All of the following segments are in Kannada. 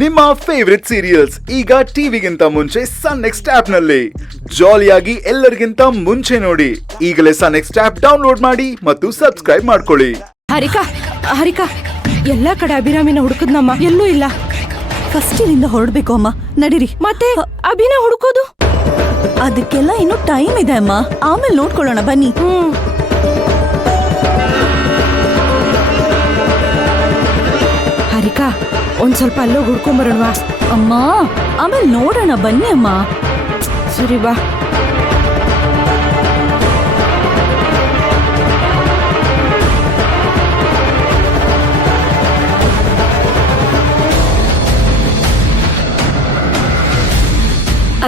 ನಿಮ್ಮ ಫೇವರಿಟ್ ಸೀರಿಯಲ್ಸ್ ಈಗ ಟಿವಿಗಿಂತ ಮುಂಚೆ ಸನ್ ನೆಕ್ಸ್ಟ್ ಆಪ್ ನಲ್ಲಿ ಜಾಲಿಯಾಗಿ ಎಲ್ಲರಿಗಿಂತ ಮುಂಚೆ ನೋಡಿ. ಈಗಲೇ ಸನ್ ನೆಕ್ಸ್ಟ್ ಆಪ್ ಡೌನ್ಲೋಡ್ ಮಾಡಿ ಮತ್ತು ಸಬ್ಸ್ಕ್ರೈಬ್ ಮಾಡ್ಕೊಳ್ಳಿ. ಹರಿಕಾ ಎಲ್ಲಾ ಕಡೆ ಅಭಿರಾಮಿನ ಹುಡುಕದ್ನಮ್ಮ, ಎಲ್ಲೂ ಇಲ್ಲ. ಫಸ್ಟ್ ಇಲ್ಲಿಂದ ಹೊರಡ್ಬೇಕು ಅಮ್ಮ, ನಡೀರಿ. ಮತ್ತೆ ಅಭಿನ ಹುಡುಕೋದು? ಅದಕ್ಕೆಲ್ಲ ಇನ್ನೂ ಟೈಮ್ ಇದೆ ಅಮ್ಮ, ಆಮೇಲೆ ನೋಡ್ಕೊಳ್ಳೋಣ ಬನ್ನಿ. ಹರಿಕಾ ಒಂದ್ ಸ್ವಲ್ಪ ಅಲ್ಲೋಗಿ ಹುಡ್ಕೊಂಬರೋಣವಾ? ಅಮ್ಮ ಆಮೇಲೆ ನೋಡೋಣ ಬನ್ನಿ ಅಮ್ಮ. ಸರಿ ಬಾ.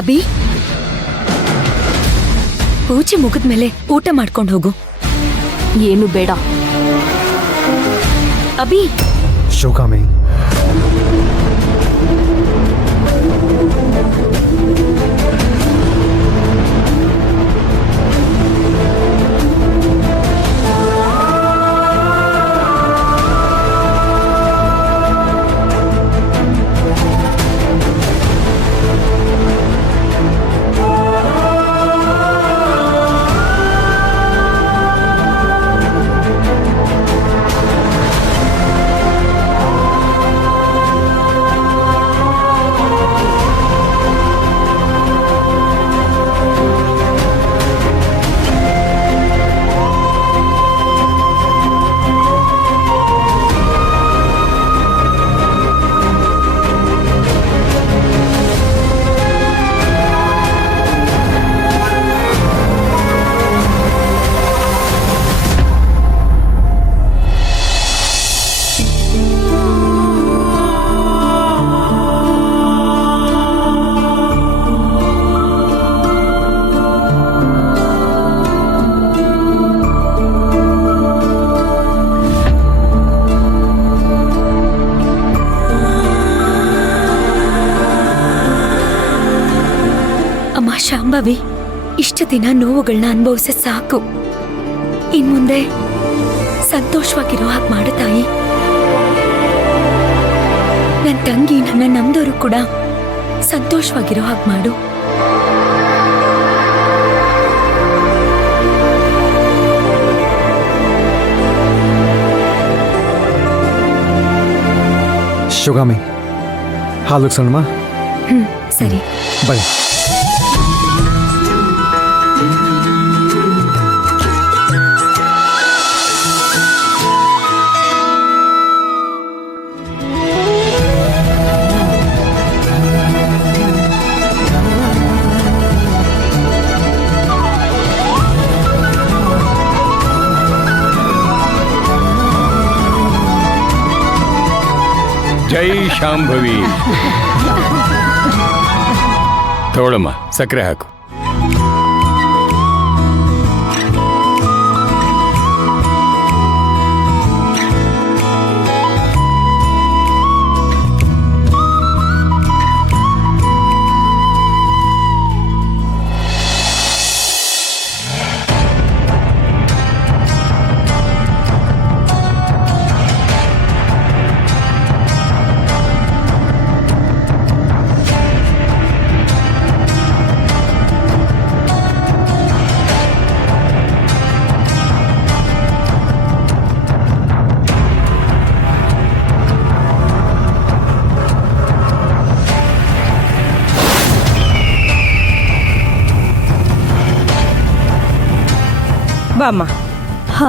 ಅಭಿ, ಪೂಜೆ ಮುಗಿದ್ಮೇಲೆ ಊಟ ಮಾಡ್ಕೊಂಡು ಹೋಗು. ಏನು ಬೇಡ ಅಭಿ. ಶಿವಗಾಮಿ, ಅಮ್ಮ ಶಾಂಭವಿ, ಇಷ್ಟು ದಿನ ನೋವುಗಳನ್ನ ಅನುಭವಿಸ ಸಾಕು. ಇನ್ಮುಂದೆ ಸಂತೋಷವಾಗಿರೋ ಹಾಗೆ ಮಾಡು ತಾಯಿ. ನನ್ನ ತಂಗಿ, ನನ್ನ ನಮ್ದವರು ಕೂಡ ಸಂತೋಷವಾಗಿರೋ ಹಾಗೆ ಮಾಡು. ಶಿವಗಾಮಿ, ಹಾಲು ಸಣ್ಣಮ್ಮ. ಸರಿ ಬನ್ನಿ. ಜೈ ಶಾಂಭವಿ. ತಗೊಳಮ್ಮ, ಸಕ್ಕರೆ ಹಾಕು. ಬಾಮ್ಮ. ಹಾ,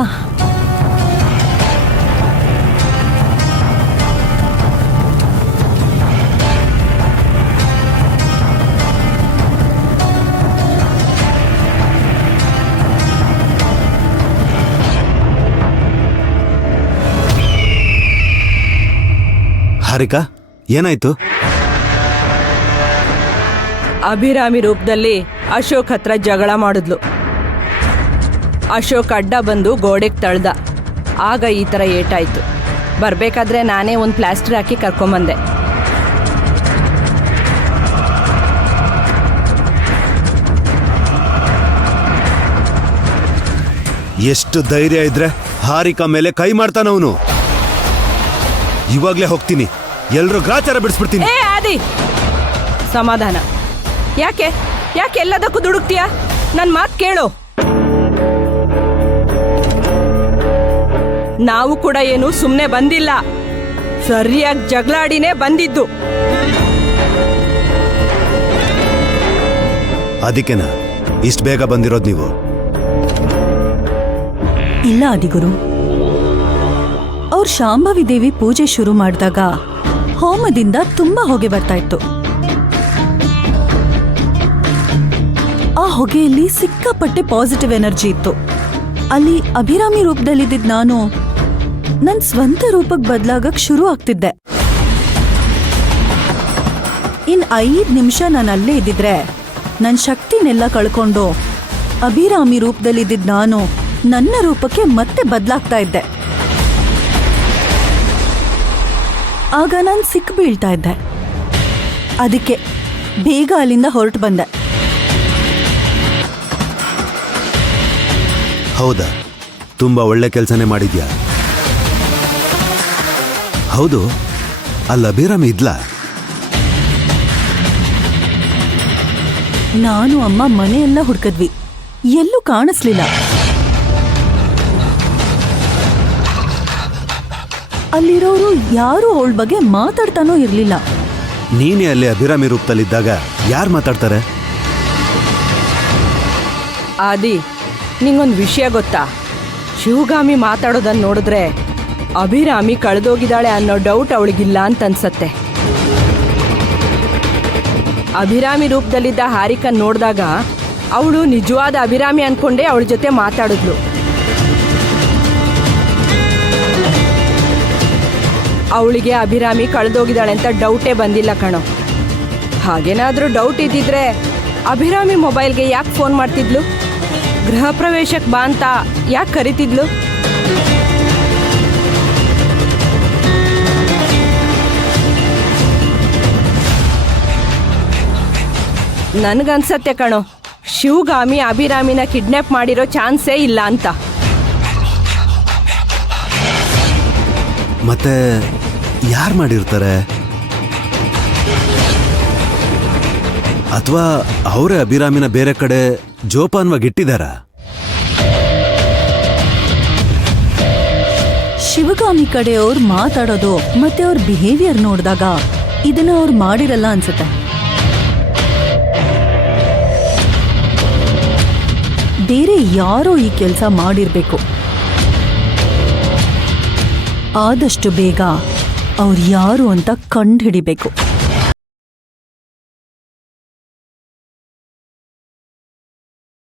ಹಾರಿಕಾ, ಏನಾಯ್ತು? ಅಭಿರಾಮಿ ರೂಪದಲ್ಲಿ ಅಶೋಕ್ ಹತ್ರ ಜಗಳ ಮಾಡಿದ್ಲು. ಅಶೋಕ್ ಅಡ್ಡ ಬಂದು ಗೋಡೆಗೆ ತಳ್ದ. ಆಗ ಈ ಥರ ಏಟಾಯ್ತು. ಬರ್ಬೇಕಾದ್ರೆ ನಾನೇ ಒಂದು ಪ್ಲಾಸ್ಟರ್ ಹಾಕಿ ಕರ್ಕೊಂಬಂದೆ. ಎಷ್ಟು ಧೈರ್ಯ ಇದ್ರೆ ಹಾರಿಕಾ ಮೇಲೆ ಕೈ ಮಾಡ್ತಾನವನು. ಇವಾಗ್ಲೇ ಹೋಗ್ತೀನಿ, ಎಲ್ರು ಗ್ರಾಚಾರ ಬಿಡಿಸ್ಬಿಡ್ತೀನಿ. ಏ ಆದಿ, ಸಮಾಧಾನ. ಯಾಕೆ ಯಾಕೆ ಎಲ್ಲದಕ್ಕೂ ದುಡುಕ್ತೀಯ? ನನ್ ಮಾತ್ ಕೇಳು. ನಾವು ಕೂಡ ಏನು ಸುಮ್ನೆ ಬಂದಿಲ್ಲ, ಸರಿಯಾಗಿ ಜಗಳಾಡಿನೇ ಬಂದಿದ್ದು. ಅದಕ್ಕೆನಾ ಇಷ್ಟು ಬೇಗ ಬಂದಿರೋದು ನೀವು? ಇಲ್ಲ ಆದಿಗುರು, ಅವ್ರು ಶಾಂಭವಿ ದೇವಿ ಪೂಜೆ ಶುರು ಮಾಡಿದಾಗ ಹೋಮದಿಂದ ತುಂಬಾ ಹೊಗೆ ಬರ್ತಾ ಇತ್ತು. ಆ ಹೊಗೆಯಲ್ಲಿ ಸಿಕ್ಕಾಪಟ್ಟೆ ಪಾಸಿಟಿವ್ ಎನರ್ಜಿ ಇತ್ತು. ಅಲ್ಲಿ ಅಭಿರಾಮಿ ರೂಪದಲ್ಲಿದ್ದ ನಾನು ನನ್ ಸ್ವಂತ ರೂಪಕ್ಕೆ ಬದಲಾಗಕ್ ಶುರು ಆಗ್ತಿದ್ದೆ. ಇನ್ 5 ನಿಮಿಷ ನಾನು ಅಲ್ಲೇ ಇದ್ದಿದ್ರೆ ನನ್ನ ಶಕ್ತಿನೆಲ್ಲ ಕಳ್ಕೊಂಡು ಅಭಿರಾಮಿ ರೂಪದಲ್ಲಿದ್ದ ನಾನು ನನ್ನ ರೂಪಕ್ಕೆ ಮತ್ತೆ ಬದಲಾಗ್ತಾ ಇದ್ದೆ. ಆಗ ನಾನು ಸಿಕ್ ಬೀಳ್ತಾ ಇದ್ದೆ. ಅದಕ್ಕೆ ಬೇಗ ಅಲ್ಲಿಂದ ಹೊರಟು ಬಂದೆ. ಹೌದಾ? ತುಂಬಾ ಒಳ್ಳೆ ಕೆಲಸನೇ ಮಾಡಿದ್ಯಾ. ಹೌದು, ಅಲ್ಲಿ ಅಭಿರಾಮಿ ಇದ್ಲಾ? ನಾನು ಅಮ್ಮ ಮನೆಯೆಲ್ಲ ಹುಡ್ಕದ್ವಿ, ಎಲ್ಲೂ ಕಾಣಿಸ್ಲಿಲ್ಲ. ಅಲ್ಲಿರೋರು ಯಾರೂ ಅವಳ ಬಗ್ಗೆ ಮಾತಾಡ್ತಾನೋ ಇರ್ಲಿಲ್ಲ. ನೀನೇ ಅಲ್ಲಿ ಅಭಿರಾಮಿ ರೂಪದಲ್ಲಿದ್ದಾಗ ಯಾರು ಮಾತಾಡ್ತಾರೆ? ಆದಿ, ನಿಂಗೊಂದು ವಿಷಯ ಗೊತ್ತಾ? ಶಿವಗಾಮಿ ಮಾತಾಡೋದನ್ನ ನೋಡಿದ್ರೆ ಅಭಿರಾಮಿ ಕಳೆದೋಗಿದ್ದಾಳೆ ಅನ್ನೋ ಡೌಟ್ ಅವಳಿಗಿಲ್ಲ ಅಂತ ಅನ್ಸತ್ತೆ. ಅಭಿರಾಮಿ ರೂಪದಲ್ಲಿದ್ದ ಹಾರಿಕನ್ ನೋಡಿದಾಗ ಅವಳು ನಿಜವಾದ ಅಭಿರಾಮಿ ಅನ್ಕೊಂಡೇ ಅವಳ ಜೊತೆ ಮಾತಾಡಿದ್ಲು. ಅವಳಿಗೆ ಅಭಿರಾಮಿ ಕಳೆದೋಗಿದ್ದಾಳೆ ಅಂತ ಡೌಟೇ ಬಂದಿಲ್ಲ ಕಣೋ. ಹಾಗೇನಾದ್ರೂ ಡೌಟ್ ಇದ್ದಿದ್ರೆ ಅಭಿರಾಮಿ ಮೊಬೈಲ್ಗೆ ಯಾಕೆ ಫೋನ್ ಮಾಡ್ತಿದ್ಲು? ಗೃಹ ಪ್ರವೇಶಕ್ಕೆ ಬಾ ಅಂತ ಯಾಕೆ ಕರಿತಿದ್ಲು? ನನಗನ್ಸತ್ತೆ ಕಣೋ, ಶಿವಗಾಮಿ ಅಭಿರಾಮಿನ ಕಿಡ್ನಾಪ್ ಮಾಡಿರೋ ಚಾನ್ಸೇ ಇಲ್ಲ ಅಂತ. ಮತ್ತೆ ಯಾರು ಮಾಡಿರ್ತಾರೆ? ಅಥವಾ ಅವರೇ ಅಭಿರಾಮಿನ ಬೇರೆ ಕಡೆ ಜೋಪಾನವಾಗಿಟ್ಟಿದಾರ? ಶಿವಗಾಮಿ ಕಡೆಯವ್ರು ಮಾತಾಡೋದು ಮತ್ತೆ ಅವ್ರ ಬಿಹೇವಿಯರ್ ನೋಡಿದಾಗ ಇದನ್ನ ಅವ್ರು ಮಾಡಿರಲ್ಲ ಅನ್ಸುತ್ತೆ. ಬೇರೆ ಯಾರೋ ಈ ಕೆಲಸ ಮಾಡಿರ್ಬೇಕು. ಆದಷ್ಟು ಬೇಗ ಅವ್ರು ಯಾರು ಅಂತ ಕಂಡು ಹಿಡಿಬೇಕು.